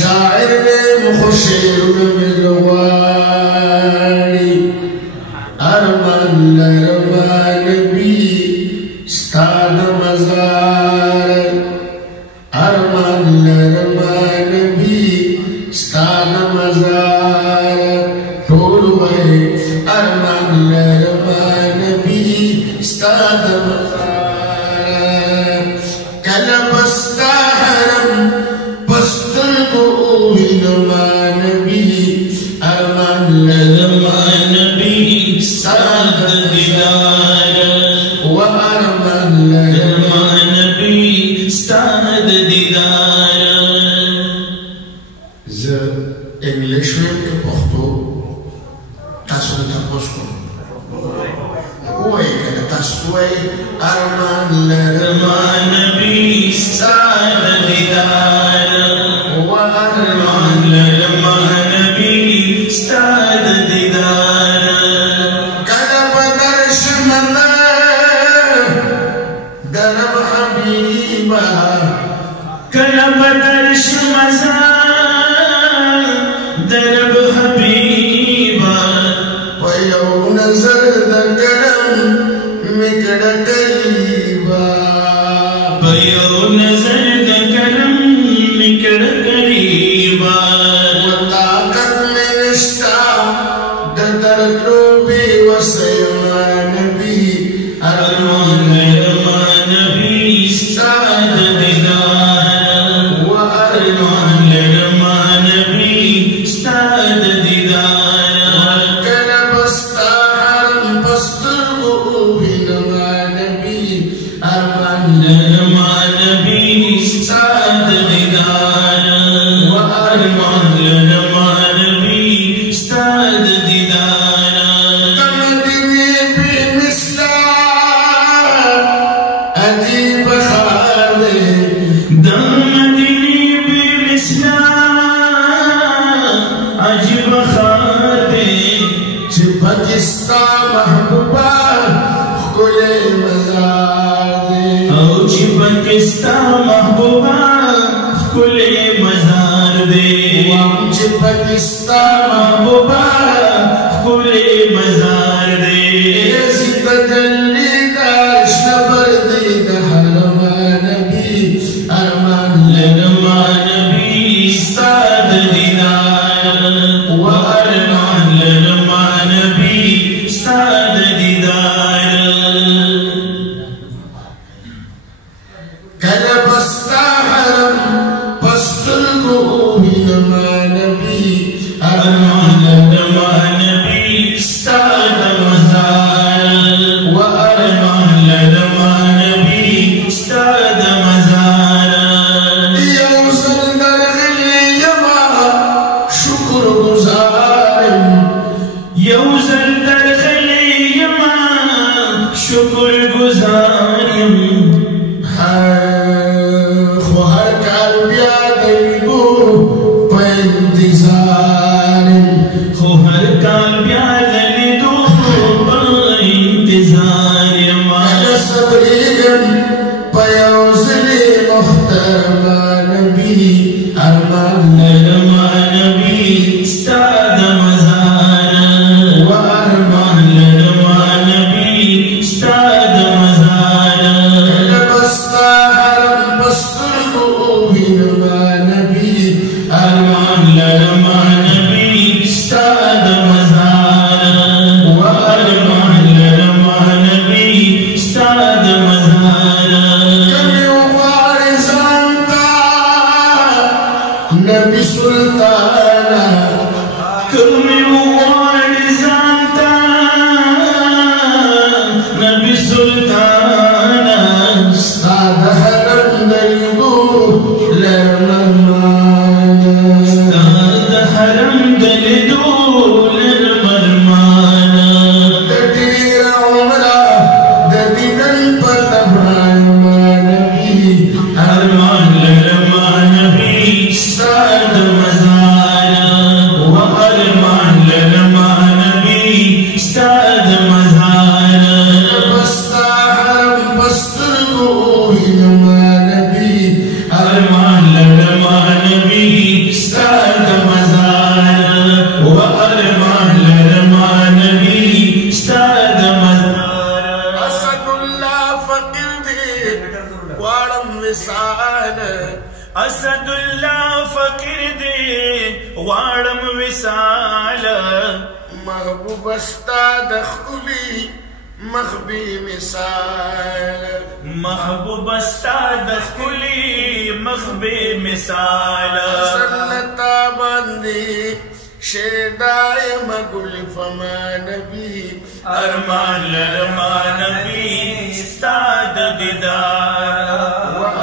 شاعر مخشیر ملواری ارمان لرمان بی ستاد مزار ارمان لرمان بی ستاد مزار ټول وای ارمان لرمان بی ستاد مزار کله بستا حرم پسترګو وینمان بی ارمان لرمان بی ستاد دیدار و ارمان لرمان بی ستاد دیدار زه انګلیش ویم که پښتو تاسو ته تاسو کوم وای کنه تاسو وای ارمان لرمان بی ستاد دیدار و ارمان لرمان بی ستاد دیدار کله بدرش منا درب حبیبا کله بدرش مزا درب حبیبا ویو نظر دکرم مکڑ قریبا ویو نظر دکرم مکڑ قریبا و طاقت میں نشتا دردرکلو بی وسیمان بی ارمان لرمان بی ستاد دیدار و ارمان لرمان بی ستاد دیدار کله بستا حرم پسترګو وینمان بی ارمان لرمان بی ستاد دیدار و ارمان لرمان بی ستاد دیدار کمدینی بی مثلا عجیب خال دمدینی بی مثلا عجیب خال چې پاکستا محبوبا ښکلی مزار دی او چې پاکستا محبوبا ښکلی مزار دی چې پاکستا محبوبا ښکلی مزار دی سی تجلی دا شنبر دی د حرمان بی ارمان لرمان بی ستاد دیدار و ارمان لرمان بی ستاد دیدار کله بستا حرم پسترګو وینمان بی ارمان لرمان بی ستاد مزار و ارمان لرمان بی ستاد مزار یو ځل درغلی یما شکر گزارم یو ځل درغلی یما شکر گزارم خو هر کال بیا دیبو په انتظار خو هر کال بیا دیدو په انتظار ما صبرېږم په یو ځلې محترمان بی ارمان لرمان بی ستاد مزار و ارمان لرمان بی ستاد مزار کله بستا حرم پسترګو وینمان بی ارمان لرمان بی ستاد مزار و ارمان لرمان بی ستاد مزار کمی وغواړې ځان ته نبی سلطانا کمی وغواړې ځان ته نبی سلطانا ستا د حرم دلیدو لرمرمانا ستا د حرم دلیدو لرمرمانا د ډېر عمره د دیدن په تبرمان بی ارمان لرمان بی ستاد مزار و ارمان لرمان الله فقیر دی غواړم وصال محبوب استا د ښکلي مخ بې مثال محبوب استا د ښکلي مخ بې مثال سنتا باندې شیدای مګل فما نبی ارمان لرما نبی ستا د دیدار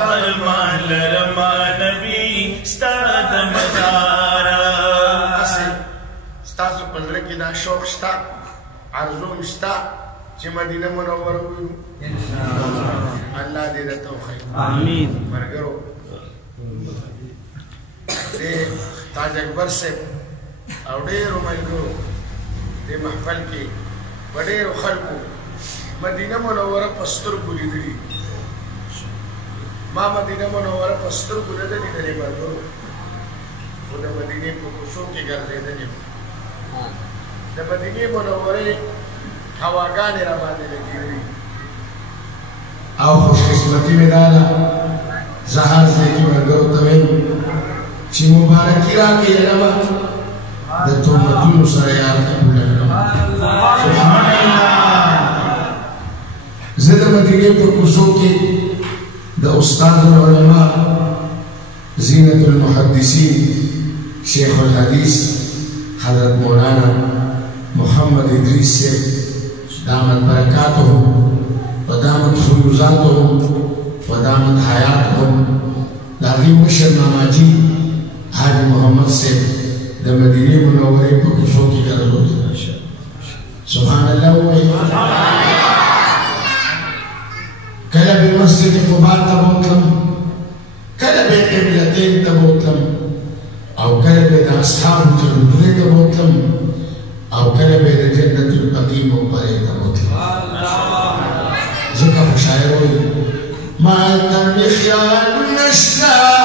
ارمان لرما نبی ستا د مدار ستاسو په زړه کې دا شوق شته ارزو شته چې مدینه منوره ووینو الله دې راته وښایي امین ملګرو دې تاج اکبر صاحب او ډېرو ملګرو دې محفل کې په ډېرو خلکو مدینه منوره په سترګو لیدلي ما مدینه منوره په سترګو نه ده لیدلې ملګرو خو د مدینې په کوڅو کې ګرځېدلې د مدینې منورې هواګانې را باندې لګېدلې او خوشقسمتي مې دا ده زه هر ځای کې ملګرو ته وایم چې مبارکي راکړئ علمه د تهمتونو سره یار قبوله کړم سبحان الله زه د مدینې په کوڅو کې د استاد العلماء زینت المحدثین شیخ الحدیث حضرت مولانا محمد ادریس سے دامت برکاتهم ودامت فیوزاتهم ودامت حیاتهم داغی مشر ناماجی حاجی محمد سے د مدینه منورې په کوڅو کې ګرځول سبحان الله وایي کله به مسجد قباء ته بوتلم کله به قبلتین ته بوتلم او کله به د اصحابو جنتونو ته بوتلم او کله به د جنت البقیع مقبرې ته بوتلم ځکه خو شاعر وایي ما ته مې خیال نشته